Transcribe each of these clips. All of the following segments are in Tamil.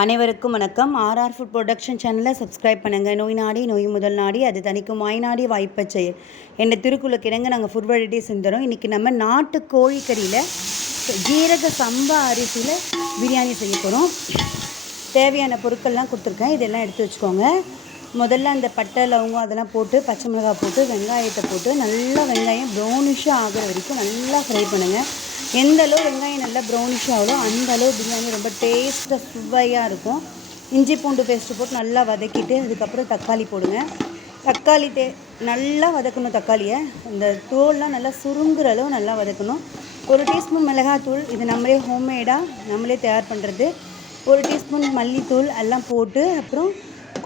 அனைவருக்கும் வணக்கம். ஆர்ஆர் ஃபுட் ப்ரொடக்ஷன் சேனலை சப்ஸ்கிரைப் பண்ணுங்கள். நோய் நாடி நோய் முதல் நாடி அது தணிக்கும் வாய் நாடி வாய்ப்பை செயல் என்ற திருக்குறளுக்கு இணங்க நாங்கள் ஃபுட் வெரைட்டிஸ் செஞ்சுறோம். இன்றைக்கி நம்ம நாட்டு கோழிக்கறியில் ஜீரக சம்பா அரிசியில் பிரியாணி செய்ய போகிறோம். தேவையான பொருட்கள்லாம் கொடுத்துருக்கேன், இதெல்லாம் எடுத்து வச்சுக்கோங்க. முதல்ல அந்த பட்டை லவங்கம் அதெல்லாம் போட்டு பச்சை மிளகாய் போட்டு வெங்காயத்தை போட்டு நல்லா வெங்காயம் ப்ரௌனிஷாக ஆகிற வரைக்கும் நல்லா ஃப்ரை பண்ணுங்கள். எந்த அளவு வெங்காயம் நல்லா ப்ரௌனிஷ் ஆகுதோ அந்த அளவு பிரியாணி ரொம்ப டேஸ்ட்டாக சுவையாக இருக்கும். இஞ்சி பூண்டு பேஸ்ட்டு போட்டு நல்லா வதக்கிட்டு அதுக்கப்புறம் தக்காளி போடுங்க. தக்காளி நல்லா வதக்கணும். தக்காளியை இந்த தோல்லாம் நல்லா சுருங்குற அளவு நல்லா வதக்கணும். 1 டீஸ்பூன் மிளகாத்தூள், இது நம்மளே ஹோம்மேடாக நம்மளே தயார் பண்ணுறது. 1 டீஸ்பூன் மல்லித்தூள் எல்லாம் போட்டு, அப்புறம்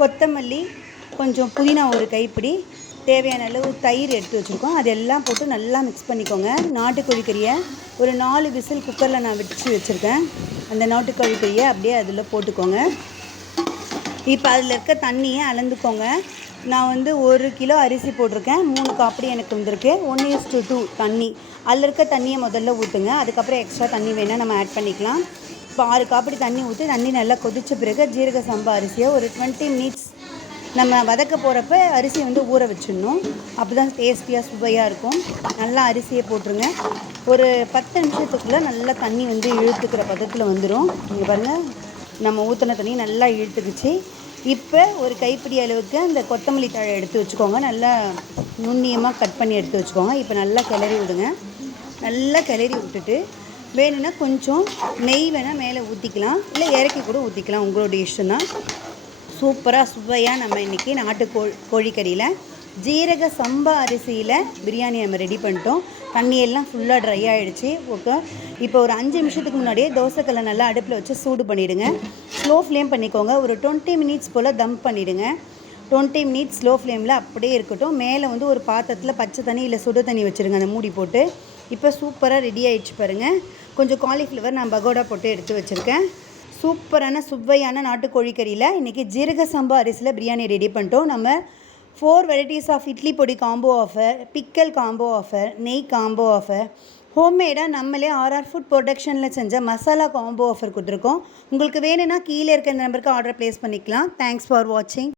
கொத்தமல்லி, கொஞ்சம் புதினா ஒரு கைப்பிடி, தேவையான அளவு தயிர் எடுத்து வச்சுருக்கோம். அதெல்லாம் போட்டு நல்லா மிக்ஸ் பண்ணிக்கோங்க. நாட்டுக்கோழி கறியை ஒரு 4 விசில் குக்கரில் நான் வச்சுருக்கேன். அந்த நாட்டுக்கோழி கறியை அப்படியே அதில் போட்டுக்கோங்க. இப்போ அதில் இருக்க தண்ணியை அளந்துக்கோங்க. நான் 1 கிலோ அரிசி போட்டிருக்கேன், 3 காப்படி எனக்கு வந்திருக்கு. 1:2 தண்ணி. அதில் இருக்க தண்ணியை முதல்ல ஊற்றுங்க. அதுக்கப்புறம் எக்ஸ்ட்ரா தண்ணி வேணால் நம்ம ஆட் பண்ணிக்கலாம். இப்போ 6 காப்படி தண்ணி ஊற்றி தண்ணி நல்லா கொதித்த பிறகு ஜீரக சம்பா அரிசியை ஒரு 20 மினிட்ஸ் நம்ம வதக்க போகிறப்ப அரிசியை ஊற வச்சிடணும். அப்போ தான் டேஸ்டியாக சுவையாக இருக்கும். நல்லா அரிசியை போட்டுருங்க. ஒரு 10 நிமிஷத்துக்குள்ளே நல்லா தண்ணி இழுத்துக்கிற பதத்தில் வந்துடும். இங்கே பாருங்கள், நம்ம ஊற்றின தண்ணி நல்லா இழுத்துக்குச்சு. இப்போ ஒரு கைப்பிடி அளவுக்கு அந்த கொத்தமல்லி தழை எடுத்து வச்சுக்கோங்க. நல்லா நுண்ணியமாக கட் பண்ணி எடுத்து வச்சுக்கோங்க. இப்போ நல்லா கிளறி விடுங்க. நல்லா கிளறி விட்டுட்டு வேணும்னா கொஞ்சம் நெய் வேணால் மேலே ஊற்றிக்கலாம், இல்லை இறக்கி கூட ஊற்றிக்கலாம், உங்களோட இஷ்டம் தான். சூப்பராக சுவையாக நம்ம இன்றைக்கி கோழிக்கறியில் ஜீரக சம்பா அரிசியில் பிரியாணி நம்ம ரெடி பண்ணிட்டோம். தண்ணியெல்லாம் ஃபுல்லாக ட்ரை ஆகிடுச்சு. ஓகே, இப்போ ஒரு 5 நிமிஷத்துக்கு முன்னாடியே தோசைக்கல்லை நல்லா அடுப்பில் வச்சு சூடு பண்ணிவிடுங்க. ஸ்லோ ஃப்ளேம் பண்ணிக்கோங்க. ஒரு 20 மினிட்ஸ் போல் தம் பண்ணிவிடுங்க. 20 மினிட்ஸ் ஸ்லோ ஃப்ளேமில் அப்படியே இருக்கட்டும். மேலே ஒரு பாத்திரத்தில் பச்சை தண்ணி இல்லை சுடு தண்ணி வச்சுருங்க, அந்த மூடி போட்டு. இப்போ சூப்பராக ரெடி ஆகிடுச்சு பாருங்கள். கொஞ்சம் காலிஃப்ளவர் நான் பகோடா போட்டு எடுத்து வச்சுருக்கேன். சூப்பரான சுவையான நாட்டுக்கோழிக்கறியில் இன்றைக்கி ஜீரக சம்பா அரிசியில் பிரியாணி ரெடி பண்ணிட்டோம். நம்ம 4 வெரைட்டிஸ் ஆஃப் இட்லி பொடி காம்போ ஆஃபர், பிக்கல் காம்போ ஆஃபர், நெய் காம்போ ஆஃபர், ஹோம்மேடாக நம்மளே ஆர்ஆர் ஃபுட் ப்ரொடக்ஷனில் செஞ்ச மசாலா காம்போ ஆஃபர் கொடுத்துருக்கோம். உங்களுக்கு வேணும்னா கீழே இருக்க இந்த நம்பருக்கு ஆர்டர் ப்ளேஸ் பண்ணிக்கலாம். தேங்க்ஸ் ஃபார் வாட்சிங்.